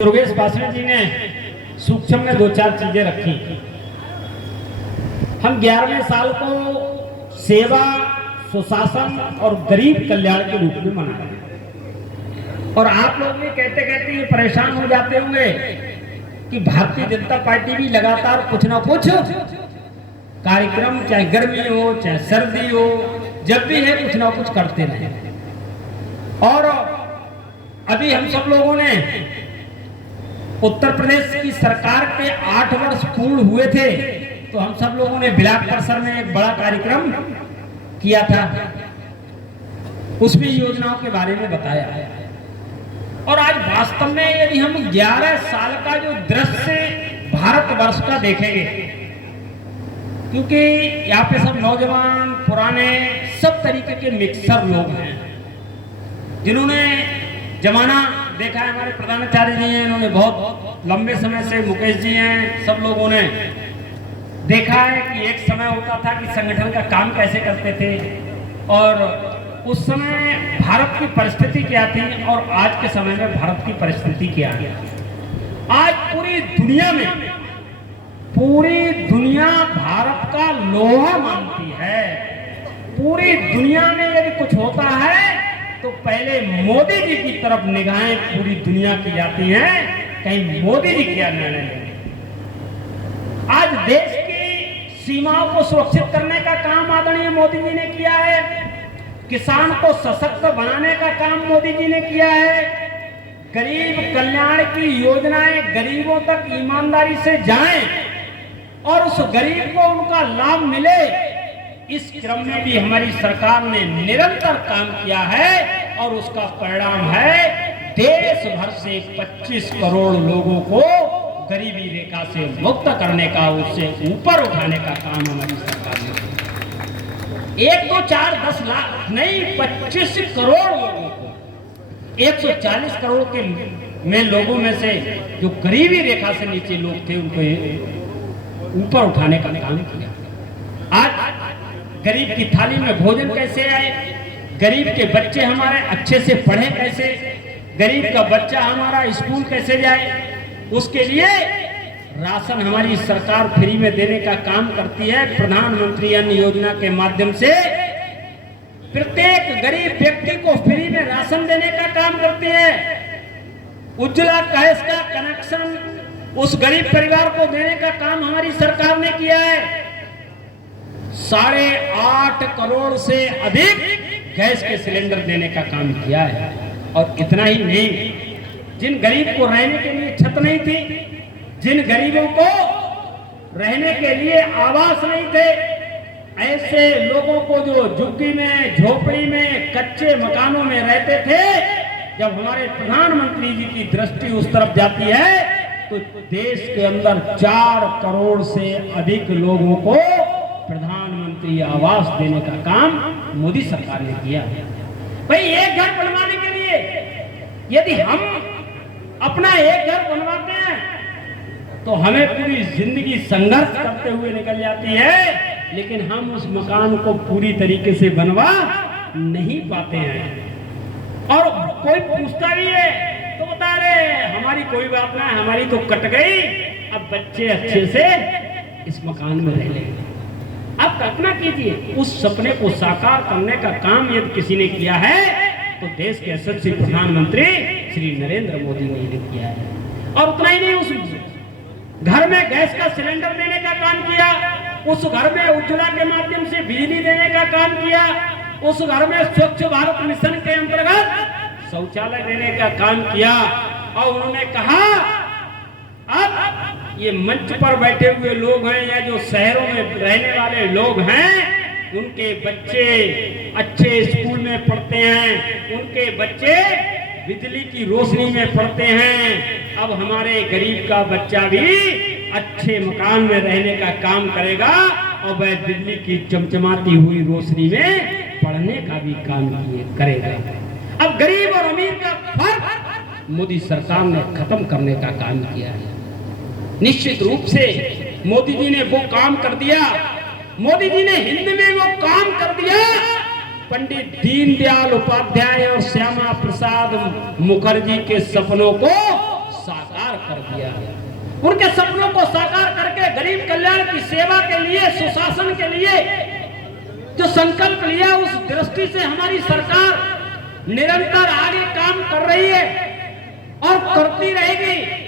योगेश पासवान जी ने सूक्ष्म में दो चार चीजें रखी। हम 11वें साल को सेवा, सुशासन और गरीब कल्याण के रूप में मना रहे हैं। और आप लोग भी कहते कहते ये परेशान हो जाते होंगे कि भारतीय जनता पार्टी भी लगातार कुछ ना कुछ कार्यक्रम, चाहे गर्मी हो चाहे सर्दी हो, जब भी है कुछ ना कुछ करते रहे। और अभी हम सब लोगों ने उत्तर प्रदेश की सरकार के 8 वर्ष पूर्ण हुए थे, तो हम सब लोगों ने बिलाट परिसर में एक बड़ा कार्यक्रम किया था। उसमें योजनाओं के बारे में बताया। और आज वास्तव में यदि हम 11 साल का जो दृश्य भारतवर्ष का देखेंगे, क्योंकि यहाँ पे सब नौजवान, पुराने, सब तरीके के मिक्सर लोग हैं जिन्होंने जमाना देखा है। हमारे प्रधानाचार्य जी हैं, इन्होंने बहुत लंबे समय से, मुकेश जी हैं, सब लोगों ने देखा है कि एक समय होता था कि संगठन का काम कैसे करते थे और उस समय भारत की परिस्थिति क्या थी और आज के समय में भारत की परिस्थिति क्या है। आज पूरी दुनिया भारत का लोहा मानती है। पूरी दुनिया में यदि कुछ होता है तो पहले मोदी जी की तरफ निगाहें पूरी दुनिया की जाती हैं, कहीं मोदी जी क्या निर्णय लेंगे। आज देश की सीमाओं को सुरक्षित करने का काम आदरणीय मोदी जी ने किया है। किसान को सशक्त बनाने का काम मोदी जी ने किया है। गरीब कल्याण की योजनाएं गरीबों तक ईमानदारी से जाएं और उस गरीब को उनका लाभ मिले, इस क्रम में भी हमारी सरकार ने निरंतर काम किया है। और उसका परिणाम है देश भर से 25 करोड़ लोगों को गरीबी रेखा से मुक्त करने का, उससे ऊपर उठाने का काम हमारी सरकार ने किया। 1, 2, 4, 10 लाख नहीं, 25 करोड़ लोगों को, 140 करोड़ के में लोगों में से जो गरीबी रेखा से नीचे लोग थे, उनको ऊपर उठाने का काम किया। आज गरीब की थाली में भोजन कैसे आए, गरीब के बच्चे हमारे अच्छे से पढ़े कैसे, गरीब का बच्चा हमारा स्कूल कैसे जाए, उसके लिए राशन हमारी सरकार फ्री में देने का काम करती है। प्रधानमंत्री अन्न योजना के माध्यम से प्रत्येक गरीब व्यक्ति को फ्री में राशन देने का काम करती है। उज्ज्वला गैस का कनेक्शन उस गरीब परिवार को देने का काम हमारी सरकार ने किया है। 8.5 करोड़ से अधिक गैस के सिलेंडर देने का काम किया है। और इतना ही नहीं, जिन गरीब को रहने के लिए छत नहीं थी, जिन गरीबों को रहने के लिए आवास नहीं थे, ऐसे लोगों को जो झुग्गी में, झोपड़ी में, कच्चे मकानों में रहते थे, जब हमारे प्रधानमंत्री जी की दृष्टि उस तरफ जाती है तो देश के अंदर 4 करोड़ से अधिक लोगों को प्रधानमंत्री आवास देने का काम मोदी सरकार ने किया। भाई, एक घर बनवाने के लिए यदि हम अपना एक घर बनवाते हैं तो हमें पूरी जिंदगी संघर्ष करते हुए निकल जाती है, लेकिन हम उस मकान को पूरी तरीके से बनवा नहीं पाते हैं। और कोई पूछता भी है तो बता रहे हमारी कोई बात ना, हमारी तो कट गई, अब बच्चे अच्छे से इस मकान में रह लेंगे। आप कल्पना कीजिए, उस सपने को साकार करने का काम यदि किसी ने किया है तो देश के यशस्वी प्रधानमंत्री श्री नरेंद्र मोदी ने किया है। और उतना ही नहीं, उस घर में गैस का सिलेंडर देने का काम किया, उस घर में उज्ज्वला के माध्यम से बिजली देने का काम किया, उस घर में स्वच्छ भारत मिशन के अंतर्गत शौचालय देने का काम किया। और उन्होंने कहा अब ये मंच पर बैठे हुए लोग हैं या जो शहरों में रहने वाले लोग हैं, उनके बच्चे अच्छे स्कूल में पढ़ते हैं, उनके बच्चे बिजली की रोशनी में पढ़ते हैं। अब हमारे गरीब का बच्चा भी अच्छे मकान में रहने का काम करेगा और वह बिजली की चमचमाती हुई रोशनी में पढ़ने का भी काम करेगा। अब गरीब और अमीर का फर्क मोदी सरकार ने खत्म करने का काम किया है। निश्चित रूप से मोदी जी ने वो काम कर दिया, मोदी जी ने हिंद में वो काम कर दिया, पंडित दीनदयाल उपाध्याय और श्यामा प्रसाद मुखर्जी के सपनों को साकार कर दिया। उनके सपनों को साकार करके गरीब कल्याण की सेवा के लिए, सुशासन के लिए जो संकल्प लिया, उस दृष्टि से हमारी सरकार निरंतर आगे काम कर रही है और करती रहेगी।